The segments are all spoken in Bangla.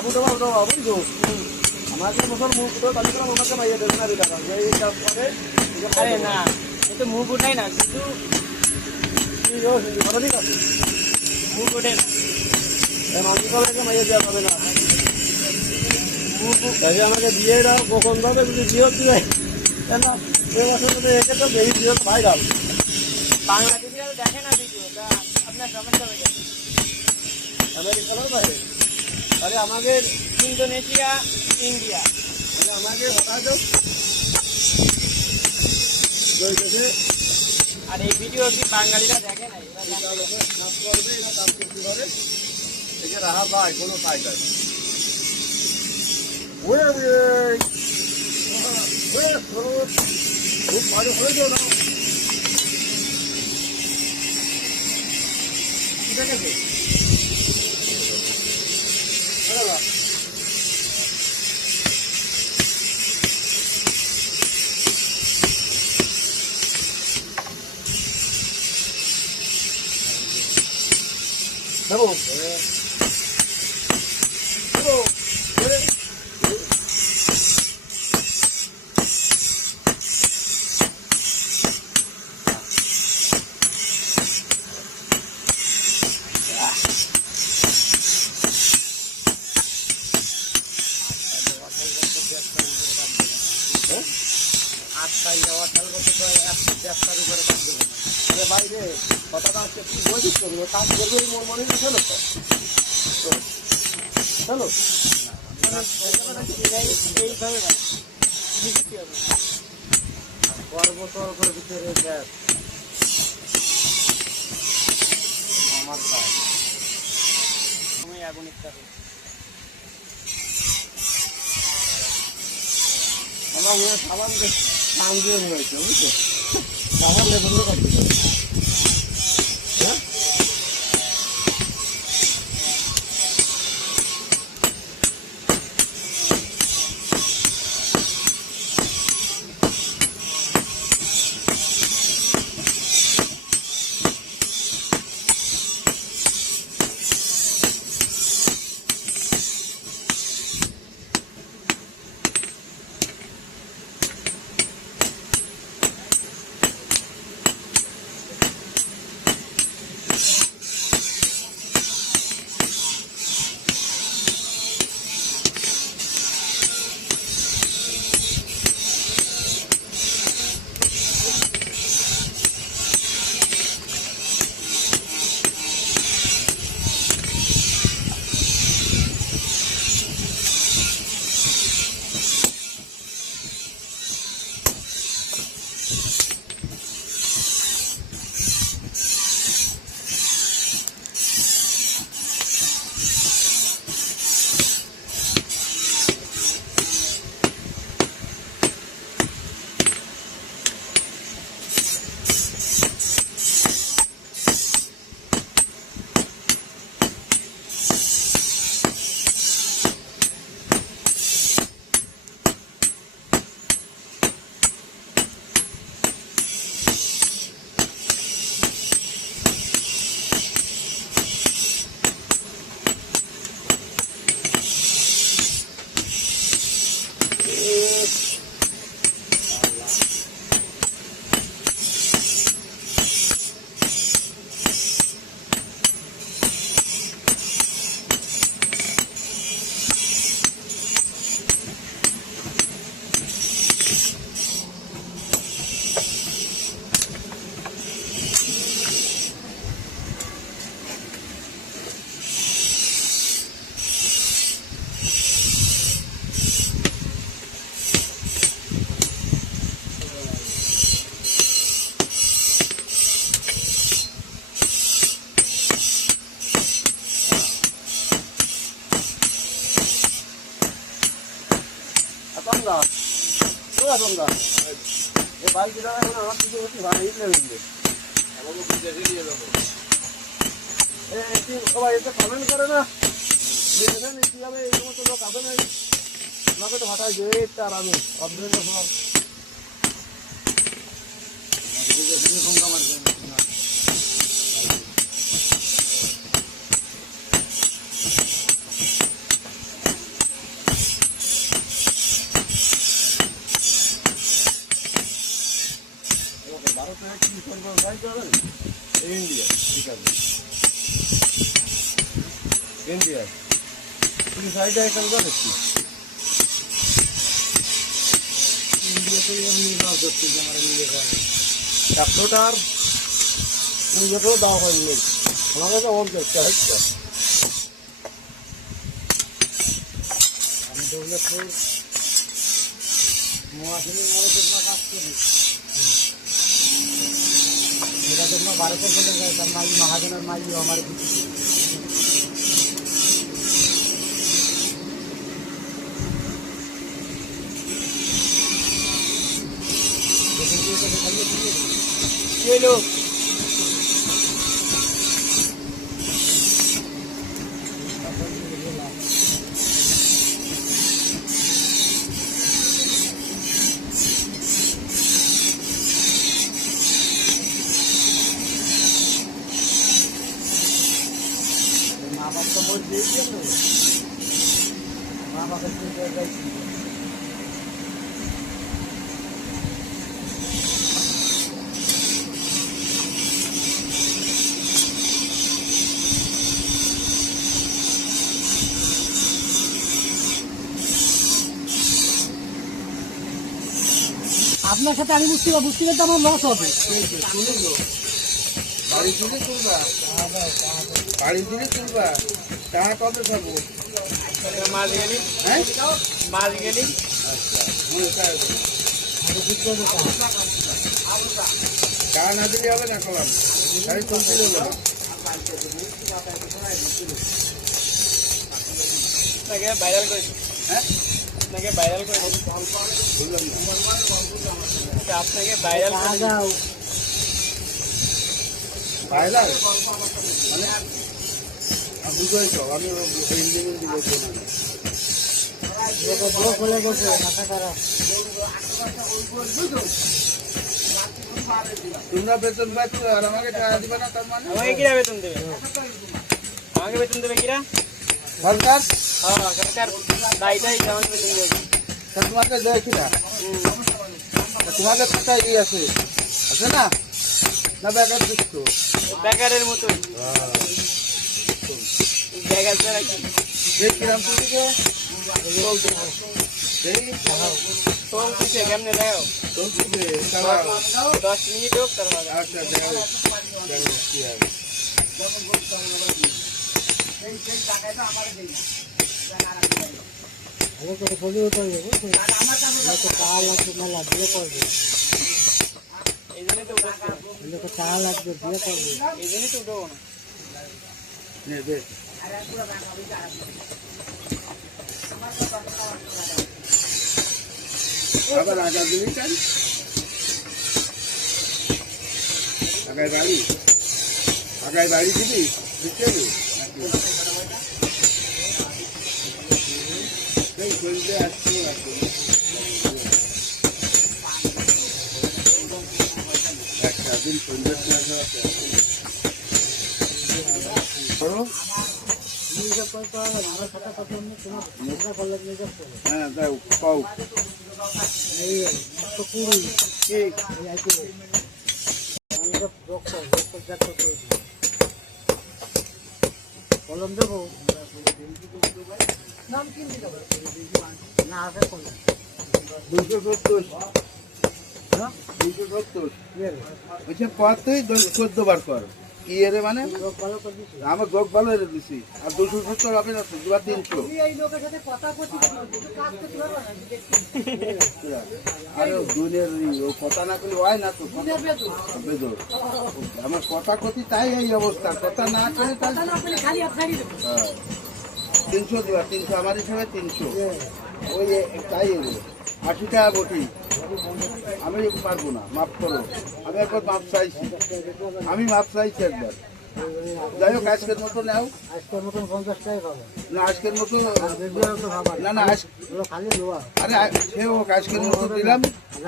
বাবু দেওয়া বুঝছো আমাকে বছর মুখ তো তাহলে করে আমাকে মাইয়া দেবে না টাকা এই কাজ করে আরে না তো মুখ উঠাই না শুধু কথা ঠিক আছে মুখ ওঠে না মানুষ সবাইকে মাইয়া দেওয়া হবে না তাহলে আমাকে বিয়ে দাও কখন দেবে যদি বিয়ে দিয়ে না এই বছর মধ্যে একে তো বেশি বিয়ে তো ভাইরাল বাংলাদেশিরা দেখে না ভিডিও তা আপনার সমস্যা হয়ে যাবে আমেরিকার বাইরে আরে আমাকে ইন্দোনেশিয়া ইন্ডিয়া আমাকে হঠাৎ আর এই ভিডিও কি বাঙালিরা দেখে না এরা নাচ করবে এরা কাজ করতে পারে একে রাহা পায় কোনো ফায়দা নেই খুব ভালো হয়ে যাও ঠিক আছে Hello. Hello. আরে ভাই রে কথাটা হচ্ছে তুই বলছিস তো কাজ করবে মোর মনে হলো তো চলো এইভাবে বছর করে ভিতরে গ্যাস আমার কাজ তুমি আগুন ইত্যাদি আমার মনে সাবান নাম দিয়ে হয়েছে বুঝছো সাবান লেবন্ধ করতে হ্যাঁ Atanda. Tuh atanda. Balik kita kan anak itu mesti balik lagi. Kalau mau kerja sini ya dong. Itu kalau itu komen karena biasanya nih siapa itu mau coba kapan nih? Maka tuh hata jadi tarami. Abdul Rahman. Itu jadi pengkamar kan. ভারতে কি করবো সাইজ হবে ইন্ডিয়া ঠিক আছে ইন্ডিয়া তুমি সাইডে এখানে যাবে কি ইন্ডিয়াতে এমনি মাছ ধরতে আমার নিয়ে যাবে 100টার নিজেকেও দাও হয়নি আমাকে তো অন করতে হচ্ছে আমি দৌলতপুর মহাশনের মধ্যে কাজ করি এটা তোমরা ভারতে চলে যায় তার মাই মহাজনের মাই আমার লোক মা বাপ তো মোট দিয়েছে তো মা বাপের চিন্তা যাইছি আপনার সাথে আমি বুঝতে পারতে আমার লস হবে বাড়ি দিলে তুলবা বাড়ি দিলে তুলবা টাকা কবে খাবো মাছ গেলি হ্যাঁ মাছ গেলি টাকা না দিলে হবে না কলাম গাড়ি তুলতে দেবো না আপনাকে ভাইরাল করেছি হ্যাঁ আপনাকে ভাইরাল করেছি বুঝলাম না আপনাকে ভাইরাল করেছি পাইলাম মানে বুঝোই তো আমি ইঞ্জিনিয়ারিং দিলে ব্লক হলে গেছে মাথা খারাপ তোমরা বেতন পাচ্ছ আর আমাকে টাকা দিবে না তার মানে আমাকে কিরা বেতন দেবে আমাকে বেতন দেবে কিরা সরকার হ্যাঁ সরকার দায়িত্ব আমাকে বেতন দেবে তা তোমাকে দেয় কিনা তোমাদের কোথায় কি আছে আছে না না বেকার দিচ্ছ বেকারের মতোই বেকার ছাড়া কি দেখ কিরাম তুমি চলতেছে কেমনে দেখো চলছে তারা 10 মিনিট হোক তারপর আচ্ছা দেখো দেখো কি হবে ভালো করে ছবি উঠে বুঝছেন টাকা লাগবে মেলা বিয়ে করবে এই জন্যই তো উঠেছে লোকে টাকা লাগবে বিয়ে করবে এই জন্যই তো উঠবো না নে দে আবার আগা দিলি চাই আগায় বাড়ি দিবি দিতে হবে এই বলতে আসছে একটা দিন সন্ধ্যের করো নিজে করতে হবে আমার সাথে কথা অন্য তোমার নিজে করলে নিজে করবে হ্যাঁ দাও পাও এই তো কুড়ি কি এই আইতে আমি তো ডক্টর দেখো তো কলম দেবো নাম কি দেবো না আছে কলম 270 হ্যাঁ 270 কি রে আচ্ছা কতই 14 বার কর কি এরে মানে লোক ভালো করে দিছি আমার যোগ ভালো এরে দিছি আর 270 হবে না তো 300 তুমি এই লোকের সাথে কথা করতে কাজ করতে পারবে না আরে দুনিয়ার ও কথা না করলে হয় না তো দেবে তো বেদর আমার কথা কথি তাই এই অবস্থা কথা না করে তাই কথা না পেলে খালি আপনারই দেবো 300 দিবা 300 আমার হিসাবে 300 ওই তাই এলো 80 টাকা বটি আমি পারবো না মাফ করো আমি একবার মাপ চাইছি আমি মাপ চাইছি একবার যাই হোক আজকের মতো নাও আজকের মতন 50 টাকা পাবো না আজকের মতো রেগুলার তো ভাবা না না হলো খালি লোয়া আরে সে হোক আজকের মতো দিলাম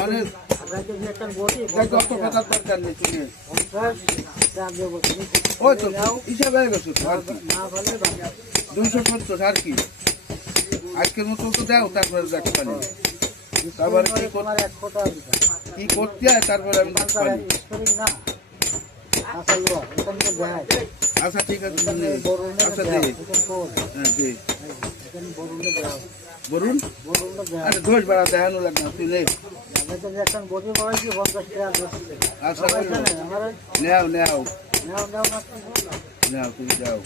মানে আপনাকে যে একটা বটি অত কথার দরকার নেই তুমি 50 টাকা দেবো তুমি ওই তো হিসাব হয়ে গেছে তো আর কি না বলে ভালো 270 আর কি আজকের মতো তো দাও তারপরে দেখতে পারি তারপরে কি তোমার 1 কোটা দিতে কি করতে হয় তারপরে আমি দেখতে পারি। স্প্রিং না আসল লোয়া এখানে তো দেয় আচ্ছা ঠিক আছে এখানে বরুণে আচ্ছা দেয় দে এখানে কোন হ্যাঁ দে এখানে বরুণে দেয় বলুন বরুণে দেয় আচ্ছা ধোস বাড়া দেখানো লাগবে না তুই নে আমাদের যে এখন বডি বাড়াইছি 50 টাকা বেশি আচ্ছা সবাই বলো। জানে আমারে নেও নেও নাও নাও না নেও তুমি যাও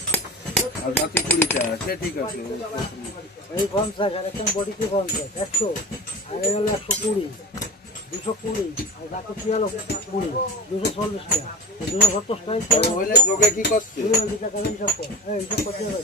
আর বাকি 20 টাকা সে ঠিক আছে এই 50 আর এখন বডি কি 50 100 আর এই হলো 120 220 আর বাকি কি হলো 20 240 টাকা 270 টাকা হইলে যোগে কি করছে এই টাকা এই সব এই সব করতে হবে